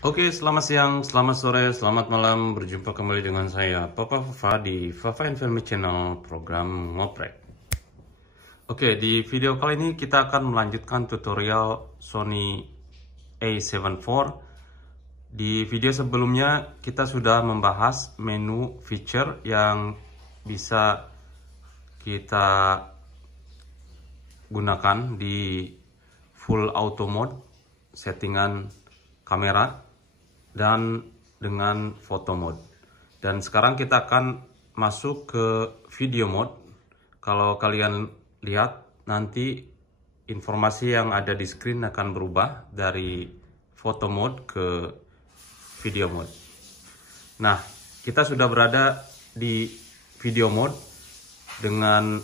Oke, selamat siang, selamat sore, selamat malam. Berjumpa kembali dengan saya, Papa Fafa di Fafa Film Channel program Ngoprek. Oke, di video kali ini kita akan melanjutkan tutorial Sony A7 IV. Di video sebelumnya kita sudah membahas menu feature yang bisa kita gunakan di full auto mode, settingan kamera, dan dengan photo mode. Dan sekarang kita akan masuk ke video mode. Kalau kalian lihat nanti informasi yang ada di screen akan berubah dari photo mode ke video mode. Nah, kita sudah berada di video mode dengan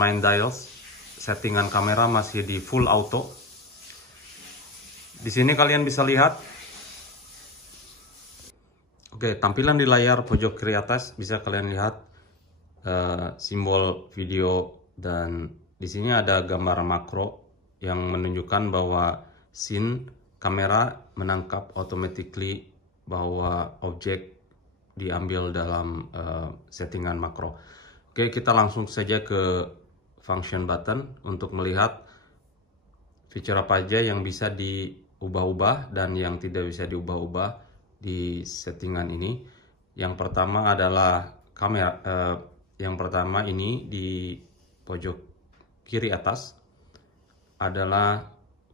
main dials, settingan kamera masih di full auto. Di sini kalian bisa lihat, oke, tampilan di layar pojok kiri atas bisa kalian lihat simbol video, dan di sini ada gambar makro yang menunjukkan bahwa scene kamera menangkap automatically bahwa objek diambil dalam settingan makro. Oke, kita langsung saja ke function button untuk melihat fitur apa aja yang bisa diubah-ubah dan yang tidak bisa diubah-ubah di settingan ini. Yang pertama adalah kamera. Yang pertama ini di pojok kiri atas adalah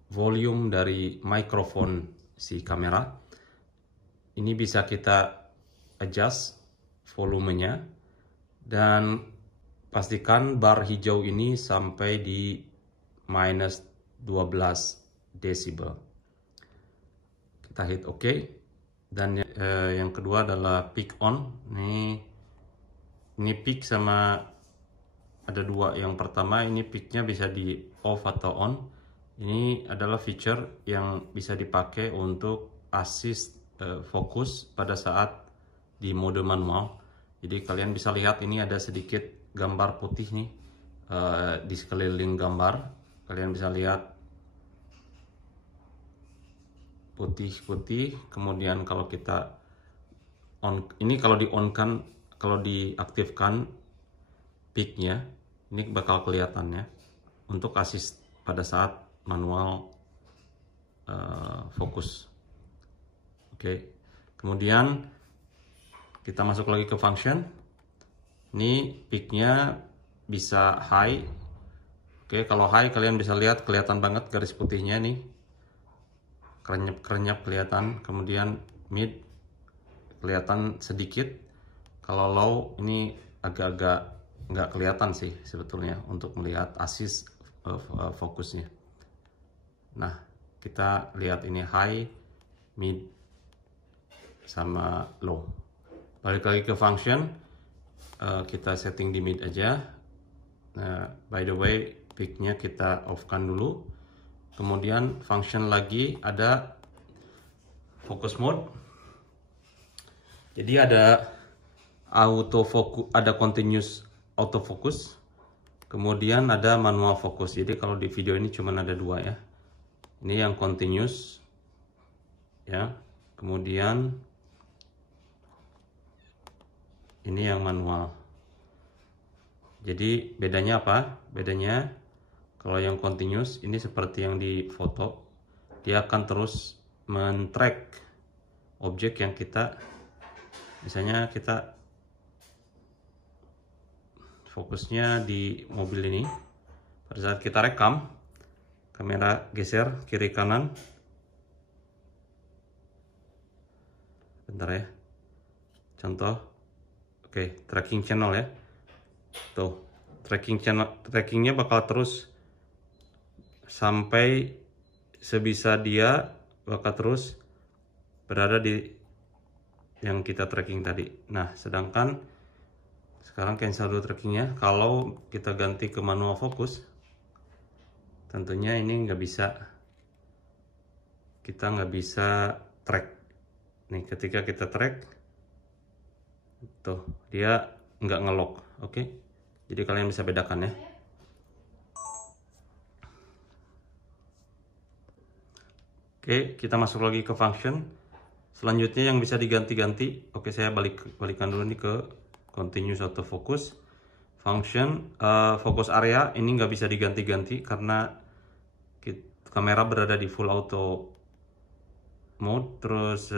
volume dari mikrofon si kamera. Ini bisa kita adjust volumenya, dan pastikan bar hijau ini sampai di minus 12 decibel. Kita hit OK. Dan yang kedua adalah peak on. Ini peak sama ada dua. Yang pertama ini peaknya bisa di off atau on. Ini adalah feature yang bisa dipakai untuk assist fokus pada saat di mode manual. Jadi kalian bisa lihat ini ada sedikit gambar putih nih di sekeliling gambar. Kalian bisa lihat putih-putih. Kemudian kalau kita on, ini kalau di on kan, kalau diaktifkan peaknya, ini bakal kelihatannya untuk assist pada saat manual fokus. Oke, kemudian kita masuk lagi ke function. Ini peaknya bisa high. Oke, kalau high kalian bisa lihat kelihatan banget garis putihnya nih, kerenyap-kerenyap kelihatan. Kemudian mid kelihatan sedikit. Kalau low ini agak-agak nggak kelihatan sih sebetulnya untuk melihat assist fokusnya. Nah, kita lihat ini high, mid, sama low. Balik lagi ke function, kita setting di mid aja. Nah, by the way, peaknya kita off kan dulu. Kemudian function lagi ada focus mode. Jadi ada autofocus, ada continuous autofocus, kemudian ada manual focus. Jadi kalau di video ini cuma ada dua ya. Ini yang continuous ya. Kemudian ini yang manual. Jadi bedanya apa? Bedanya kalau yang continuous ini seperti yang di foto, dia akan terus men-track objek yang kita, misalnya kita fokusnya di mobil ini. Pada saat kita rekam, kamera geser kiri kanan. Bentar ya. Contoh. Oke, tracking channel ya. Tuh, trackingnya bakal terus sampai sebisa dia, bakal terus berada di yang kita tracking tadi. Nah, sedangkan sekarang cancel dulu trackingnya. Kalau kita ganti ke manual fokus, tentunya ini nggak bisa, kita nggak bisa track. Nih, ketika kita track, tuh dia nggak ngelock. Oke, jadi kalian bisa bedakan ya. Oke, kita masuk lagi ke function. Selanjutnya yang bisa diganti-ganti. Oke, saya balikan dulu nih ke continuous autofocus. Function focus area ini nggak bisa diganti-ganti karena kamera berada di full auto mode. Terus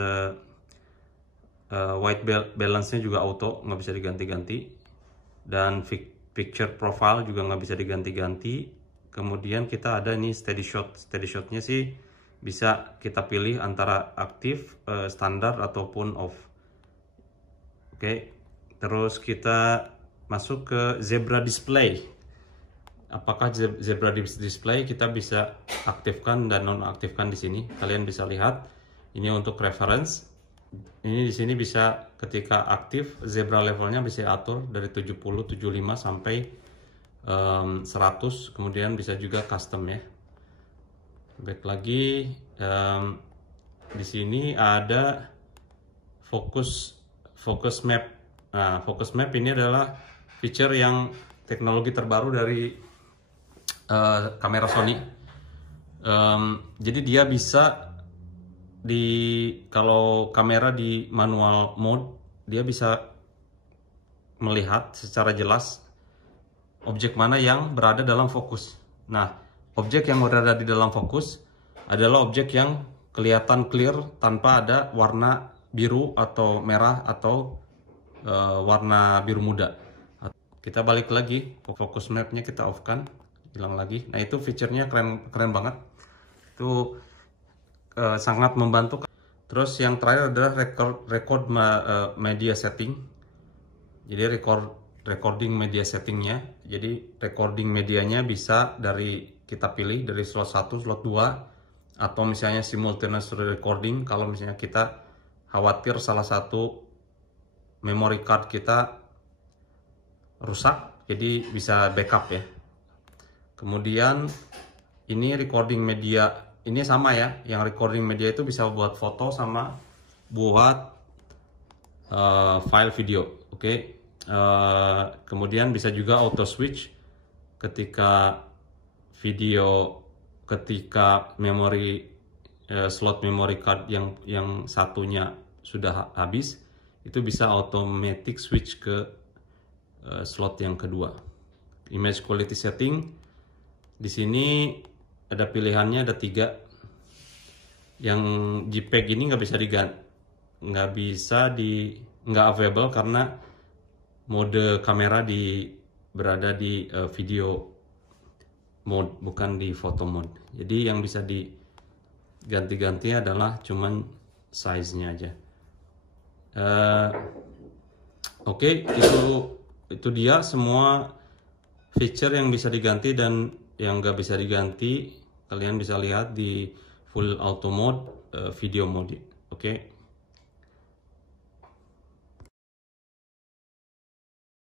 white balance-nya juga auto, nggak bisa diganti-ganti. Dan picture profile juga nggak bisa diganti-ganti. Kemudian kita ada ini steady shot. Steady shotnya sih bisa kita pilih antara aktif, standar ataupun off. Oke, terus kita masuk ke zebra display. Apakah zebra display kita bisa aktifkan dan nonaktifkan di sini? Kalian bisa lihat. Ini untuk reference. Ini di sini bisa ketika aktif zebra levelnya bisa atur dari 70, 75 sampai 100. Kemudian bisa juga custom ya. Back lagi, di sini ada focus map. Nah, focus map ini adalah feature yang teknologi terbaru dari kamera Sony. Jadi dia bisa kalau kamera di manual mode, dia bisa melihat secara jelas objek mana yang berada dalam fokus. Nah, objek yang berada di dalam fokus adalah objek yang kelihatan clear tanpa ada warna biru atau merah atau warna biru muda. Kita balik lagi ke focus mapnya, kita off kan, hilang lagi. Nah, itu fiturnya keren banget. Itu sangat membantu. Terus yang terakhir adalah record media setting. Jadi recording media settingnya. Jadi recording medianya bisa dari kita pilih dari slot 1, slot 2, atau misalnya simultaneous recording kalau misalnya kita khawatir salah satu memory card kita rusak, jadi bisa backup ya. Kemudian ini recording media, ini sama ya, yang recording media itu bisa buat foto sama buat file video. Oke. Kemudian bisa juga auto switch ketika slot memory card yang satunya sudah habis, itu bisa automatic switch ke slot yang kedua. Image quality setting, di sini ada pilihannya, ada 3. Yang JPEG ini nggak available karena mode kamera berada di video mode, bukan di photo mode. Jadi yang bisa diganti-ganti adalah cuman size-nya aja. Oke, itu dia semua feature yang bisa diganti dan yang nggak bisa diganti. Kalian bisa lihat di full auto mode, video mode. Oke.